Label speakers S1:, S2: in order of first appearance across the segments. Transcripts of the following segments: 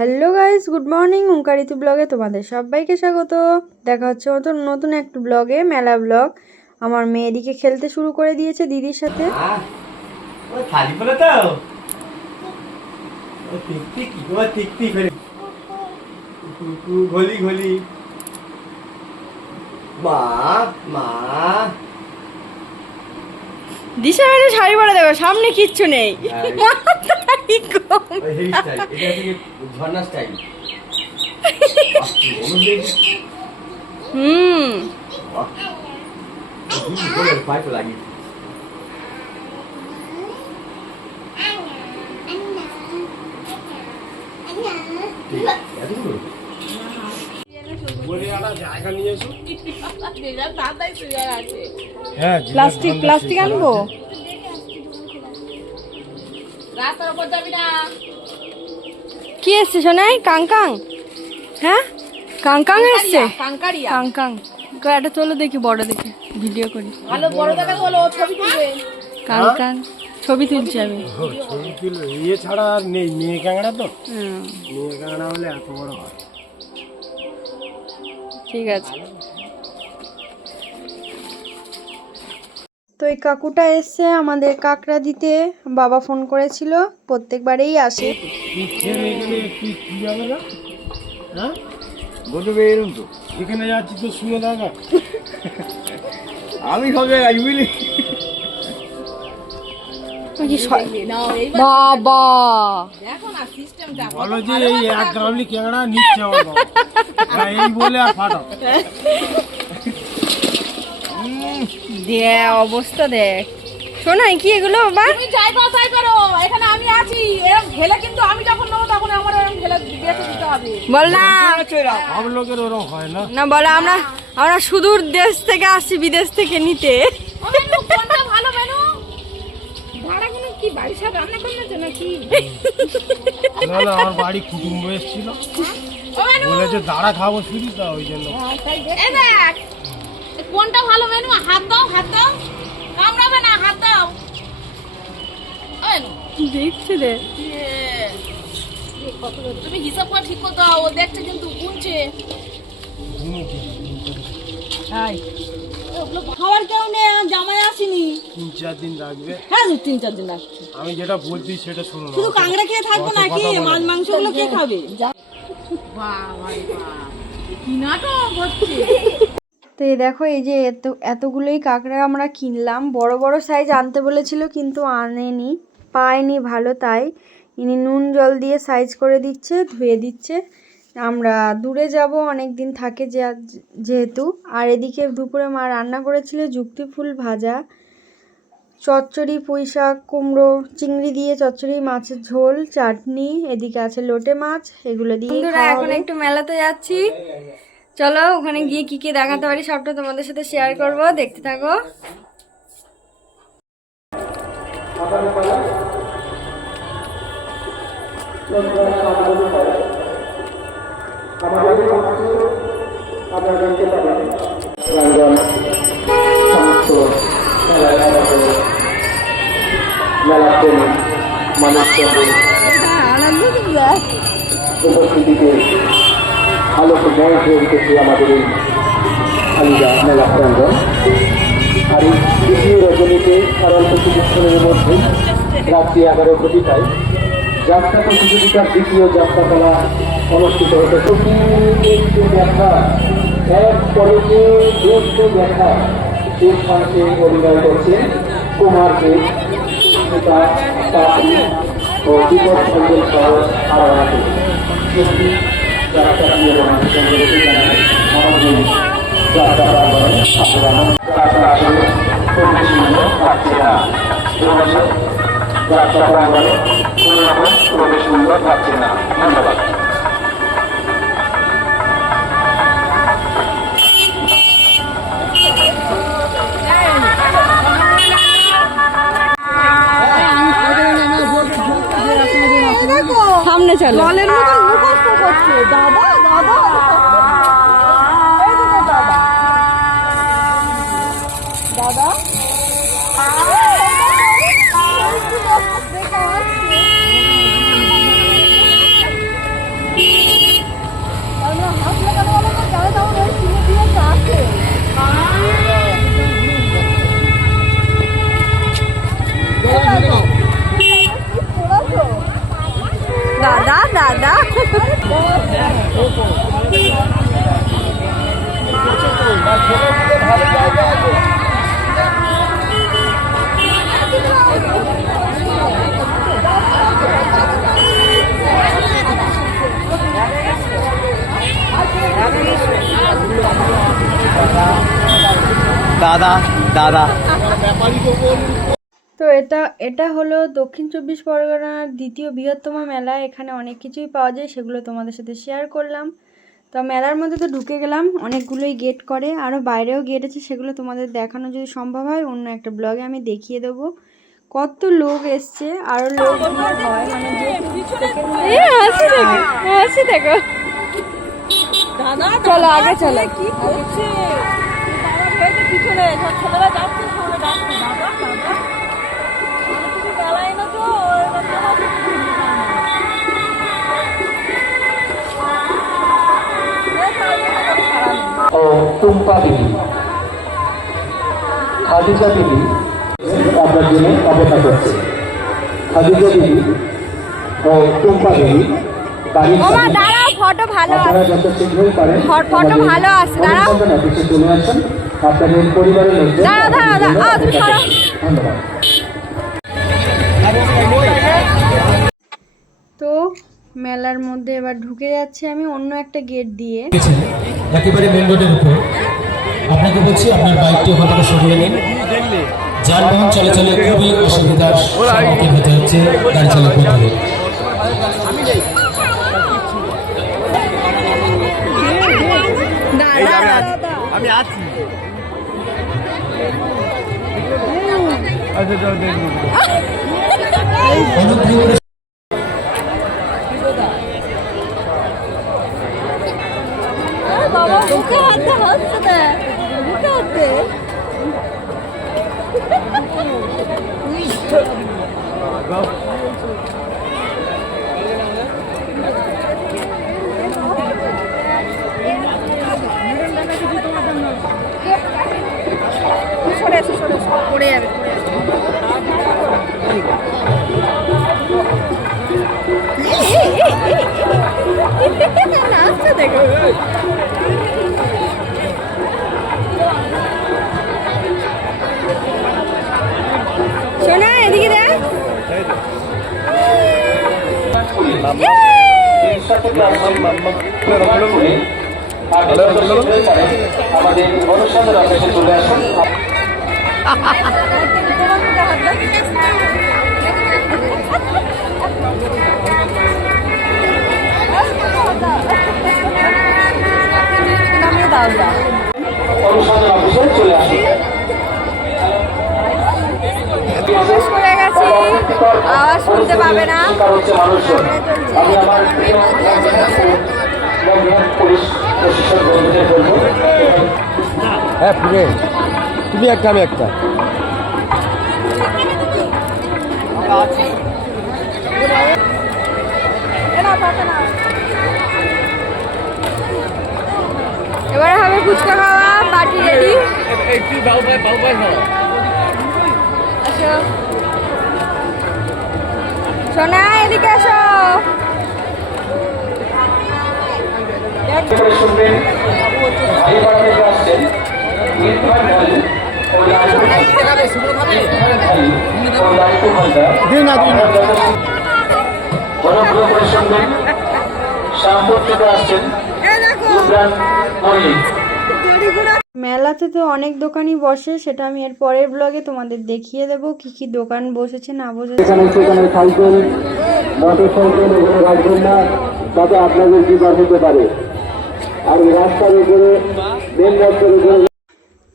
S1: Hello guys good morning ওঙ্কারিতু ব্লগে তোমাদের সবাইকে স্বাগত। দেখা হচ্ছে নতুন নতুন একটা ব্লগে মেলা ব্লগ আমার মেয়েদিকে খেলতে শুরু করে দিয়েছে দিদির সাথে।
S2: আহ, ও খালি বলে তো ও টিকটিক ও টিকটিক হয়ে কুকু ঘলি ঘলি মা মা
S1: দিশা মানে শাড়ি পরে দেখো সামনে কিচ্ছু নেই।
S2: হ্যাঁ।
S1: মাথায় প্লাস্টিক প্লাস্টিক আনব? কি এসছে সোনাই? কাংকাং? হ্যাঁ? কাংকাং এসছে? কাংকাং। এটা চলো দেখি বড় দেখে ভিডিও করি।
S3: ভালো বড় দেখা ছবি তুলবে।
S1: কাংকাং ছবি তুলছি আমি।
S4: ছবি তুলে ইয়ে ছাড়া আর নেই মেয়ে কাঁকড়া তো। মেয়ে কাঁকড়া হলে এত বড় হয়।
S1: ঠিক আছে। তো এই কাকুটা এসছে আমাদের কাকড়া দিতে বাবা ফোন করেছিল প্রত্যেকবারেই আসে।
S4: আমি এখানে কি
S1: বাবা!
S4: বলো যে এই এক গামলি নিচ্ছে এই বলে আর
S1: দে অবস্থা দেখ। শোনাই কি এগুলো বাবা?
S3: তুমি যাই পাও তাই করো। এখানে আমি আছি। এরকম ঢেলে কিন্তু আমি যখন নেব তখন আমার এরকম ঢেলে বেঁচে দিতে হবে।
S1: বল না।
S4: সব লোকের ওরকম হয় না।
S1: না বলে আমরা আমরা সুদূর দেশ থেকে আসছি বিদেশ থেকে নিতে।
S3: কোনটা মেনু সব রান্না করলেছে নাকি?
S4: না না আমার বাড়ি কুটুম্ব এসেছিল। বলেছে দাঁড়া খাব শুধু তা ওই জন্য।
S3: এ কোনটা ভালো মেনু? হাত দাও হাত দাও। কামড়াবে না হাত দাও। মেনু,
S1: রে।
S3: কত তুমি হিসাব করে ঠিক করতে ও দেখছে কিন্তু গুনছে। ওগুলো খাবার কেউ নেই জামাই আসেনি।
S4: তিন চার দিন রাখবে।
S3: হ্যাঁ দু তিন চার দিন লাগছে
S4: আমি যেটা বলছি সেটা শুনুন
S3: শুধু কাংড়া খেয়ে থাকব নাকি? মাছ মাংসগুলো কে খাবে?
S1: তো এই দেখো এই যে এত এতগুলোই কাঁকড়া আমরা কিনলাম। বড় বড় সাইজ আনতে বলেছিল কিন্তু আনেনি। পায়নি ভালো তাই। ইনি নুন জল দিয়ে সাইজ করে দিচ্ছে ধুয়ে দিচ্ছে। আমরা দূরে যাব অনেক দিন থাকে যে- যেহেতু। আর এদিকে দুপুরে মা রান্না করেছিল যুক্তি ফুল ভাজা চচ্চড়ি পুঁই শাক কুমড়ো চিংড়ি দিয়ে চচ্চড়ি মাছের ঝোল চাটনি এদিকে আছে লোটে মাছ এগুলো দিয়ে এখন একটু মেলাতে যাচ্ছি। চলো ওখানে গিয়ে কি কি দেখাতে পারি সবটা তোমাদের সাথে শেয়ার করব দেখতে থাকো।
S5: রঞ্জন সমস্ত মেলা প্রেমী উঠেছে আমাদের এই আলিদা মেলা প্রাঙ্গন আর এই দ্বিতীয় রজনীতে আর অল্প কিছুক্ষণের মধ্যে রাত্রি এগারো ঘটিকায় যাত্রা প্রতিযোগিতার দ্বিতীয় যাত্রাপালা অনুষ্ঠিত হতে একটু দেখা এক যে দুটো দেখা সঙ্গে অভিনয় করছে কুমার দেব সুস্মিতা তাপি ও বিপদ সঞ্জন সহ আরও অনেকে একটি যাত্রা প্রিয় মানুষজনদেরকে জানাই আমাদের
S1: সামনে চলো। জলের মতো মুখস্থ করছে। দাদা দাদা। দাদা দাদা। তো এটা এটা হলো দক্ষিণ চব্বিশ পরগনার দ্বিতীয় বৃহত্তম মেলা। এখানে অনেক কিছুই পাওয়া যায় সেগুলো তোমাদের সাথে শেয়ার করলাম। তো মেলার মধ্যে তো ঢুকে গেলাম অনেকগুলোই গেট করে আরও বাইরেও গেট আছে সেগুলো তোমাদের দেখানো যদি সম্ভব হয় অন্য একটা ব্লগে আমি দেখিয়ে দেবো। কত লোক এসছে আরও লোক হয় মানে দেখো। চলো আগে চলো।
S3: কি করছে? পিছনে ছেলেরা যাচ্ছে সবাই ডাকছে দাদা দাদা। তুমি তো দাদা।
S5: ও টুম্পা খাদিজা দেবী আপনার জন্য অপেক্ষা করছে। খাদিজা দেবী ও টুম্পা দেবী বাড়ির
S1: ফটো ভালো
S5: যত
S1: ফটো ভালো আছে, দাঁড়াও। দাঁড়াও, দাঁড়াও, দাঁড়াও, তুমি
S5: অপেক্ষা
S1: সরো। তো মেলার মধ্যে এবার ঢুকে যাচ্ছে আমি অন্য একটা গেট দিয়ে।
S6: একেবারে মেন রোডের উপর। আপনাকে বলছি আপনার বাইকটি ওখান থেকে সরিয়ে নিন। যানবাহন চলাচলে খুবই অসুবিধার সম্মুখীন হতে হচ্ছে গাড়ি চালক বন্ধুদের।
S2: আমি আছি। আচ্ছা যাও দেখব
S3: বাবা বুকে হাতে হচ্ছে না। বুকে হাতে সরে এসো সরে এসো পড়ে যাবে নাচছে দেখো
S1: শোনা এদিকে দেখ
S5: শীঘ্রই পারেন আমাদের অনুসন্ধান অফিসে চলে আসুন। অনুসন্ধান অফিসে চলে আসুন।
S1: প্রবেশ করে গেছি। আওয়াজ শুনতে পাবে না।
S2: হ্যাঁ তুমি একটা আমি একটা।
S1: এবারে হবে ফুচকা খাওয়া বাটি রেডি।
S2: একটু
S1: আসো। সোনা এদিকে আসো।
S5: শুনবেন
S1: মেলাতে তো অনেক দোকানই বসে, সেটা আমি এর পরের ব্লগে তোমাদের দেখিয়ে দেবো কি কি দোকান বসেছে, না বসেছে।
S5: এখানে, সেখানে সাইকেল রাখবেন না তাতে আপনাদের বিপদ হতে পারে। আর রাস্তার উপরে রাস্তার উপরে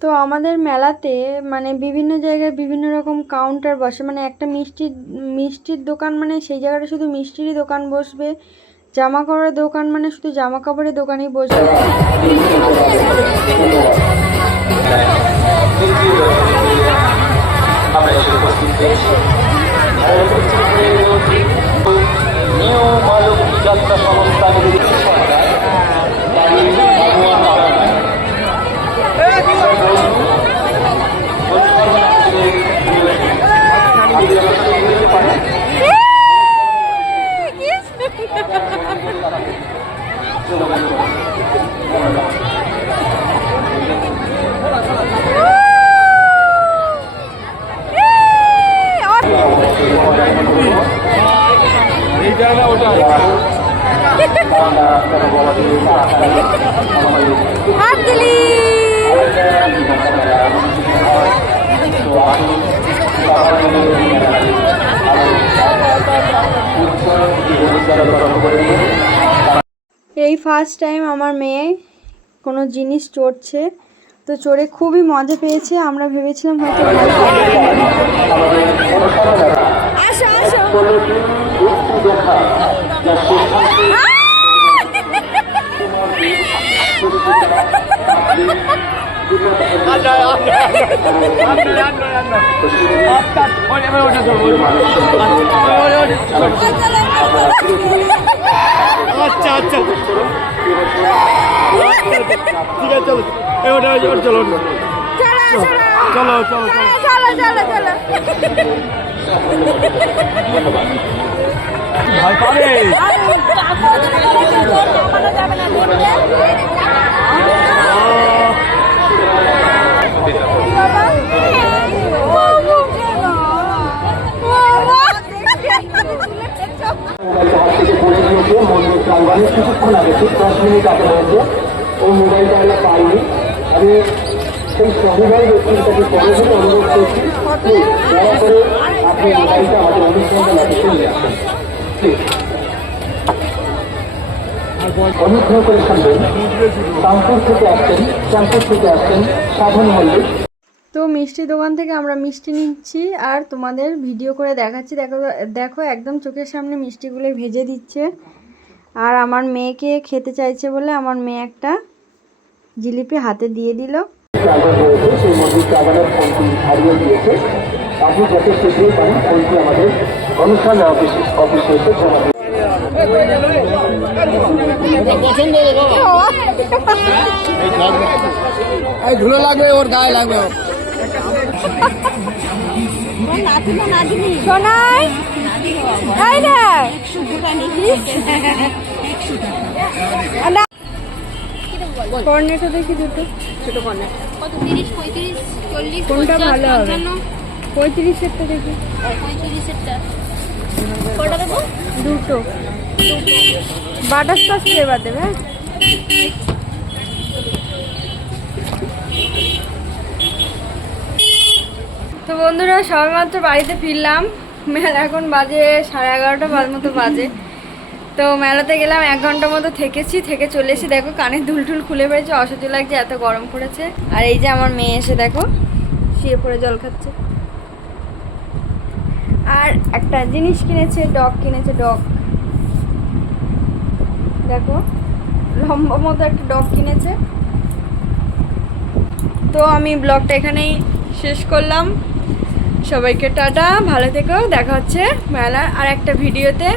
S1: তো আমাদের মেলাতে মানে বিভিন্ন জায়গায় বিভিন্ন রকম কাউন্টার বসে। মানে একটা মিষ্টির মিষ্টির দোকান মানে সেই জায়গাটা শুধু মিষ্টিরই দোকান বসবে। জামা কাপড়ের দোকান মানে শুধু জামা কাপড়ের দোকানেই বসবে
S5: আমরা এসে উপস্থিত হয়েছি নিউ মালুক যাত্রা সংস্থা নিবেদিত সরকার বাড়ি বাবুয়া পাড়া। আপনি যখন শুনতে পারেন
S3: এইটা না ওটা
S6: হাততালি এই ফার্স্ট টাইম আমার মেয়ে কোনো জিনিস চড়ছে। তো চড়ে খুবই মজা পেয়েছে আমরা ভেবেছিলাম হয়তো। আসো আসো।
S3: আচ্ছা আচ্ছা ঠিক আছে ওটা চলো চলো চলো চলো ভয় পাবে
S5: আগে হয়েছে ওই মোবাইলটা আমরা পাইনি। আমি সেই সরাসরি অনুরোধ করছি। দয়া করে আপনি মোবাইলটা আমাদের প্লিজ অনুগ্রহ করে শুনবেন। থেকে আসছেন থেকে আসছেন সাধন মল্লিক।
S6: তো মিষ্টি দোকান থেকে আমরা মিষ্টি নিচ্ছি আর তোমাদের ভিডিও করে দেখাচ্ছি। দেখো দেখো, একদম চোখের সামনে মিষ্টিগুলো ভেজে দিচ্ছে। আর আমার মেয়েকে খেতে চাইছে বলে আমার মেয়ে একটা জিলিপি হাতে দিয়ে দিল।
S7: ধুলো লাগবে ওর গায়ে লাগবে।
S6: সোনাই? তাই না কর্নেটো দেখি দুটো।
S1: কত তিরিশ পঁয়ত্রিশ
S6: পঁয়ত্রিশেরটা দেখি। দুটো। বাটারস্কচ ফ্লেভার দেবে হ্যাঁ? তো বন্ধুরা সবেমাত্র বাড়িতে ফিরলাম। মেলা এখন বাজে সাড়ে এগারোটা বাজ মতো বাজে। তো মেলাতে গেলাম, এক ঘণ্টা মতো থেকেছি, থেকে চলে এসে দেখো দুল টুল খুলে পড়েছে অসহ্য লাগছে, এত গরম পড়েছে। আর এই যে আমার মেয়ে এসে দেখো, শুয়ে পড়ে জল খাচ্ছে। আর একটা জিনিস কিনেছে, ডগ কিনেছে, ডগ। দেখো, লম্বা মতো একটা ডগ কিনেছে। তো আমি ব্লগটা এখানেই শেষ করলাম। সবাইকে টাটা ভালো থেকো দেখা হচ্ছে মেলার আর একটা ভিডিওতে।